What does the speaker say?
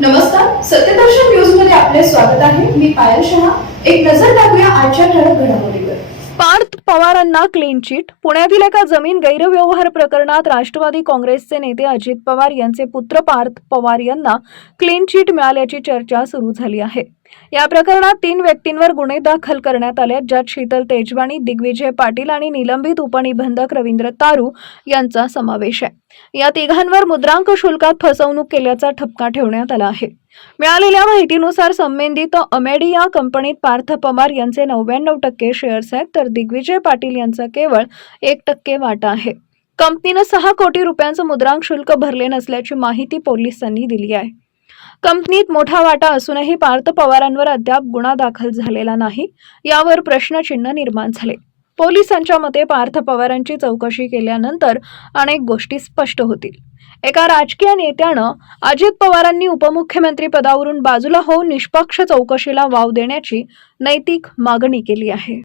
नमस्कार सत्यदर्शन न्यूजमध्ये आपले स्वागत आहे. मी पायल शहा. एक नजर टाकूया आजच्या ठळक घडामोडीवर. पार्थ पवारांना क्लीन चिट पुण्यातील एका जमीन गैरव्यवहार प्रकरणात राष्ट्रवादी काँग्रेसचे नेते अजित पवार यांचे पुत्र पार्थ पवार यांना क्लीन चिट मिळाल्याची चर्चा सुरू झाली आहे. या प्रकरणात तीन व्यक्तींवर गुन्हे दाखल करण्यात आले ज्यात शीतल तेजवानी दिग्विजय पाटील आणि निलंबित उपनिबंधक रवींद्र तारू यांचा समावेश आहे. या तिघांवर मुद्रांक शुल्कात फसवणूक केल्याचा ठपका ठेवण्यात आला आहे. मिळालेल्या माहितीनुसार संबंधित अमेडी या कंपनीत पार्थ पवार यांचे नव्याण्णव टक्के शेअर्स आहेत तर दिग्विजय पाटील यांचा केवळ एक टक्के वाटा आहे. कंपनीनं सहा कोटी रुपयांचं मुद्रांक शुल्क भरले नसल्याची माहिती पोलिसांनी दिली आहे. कंपनीत मोठा वाटा असूनही पार्थ पवारांवर अद्याप गुन्हा दाखल झालेला नाही यावर प्रश्नचिन्ह निर्माण झाले. पोलिसांच्या मते पार्थ पवारांची चौकशी केल्यानंतर अनेक गोष्टी स्पष्ट होतील. एका राजकीय नेत्यानं अजित पवारांनी उपमुख्यमंत्री पदावरून बाजूला होऊन निष्पक्ष चौकशीला वाव देण्याची नैतिक मागणी केली आहे.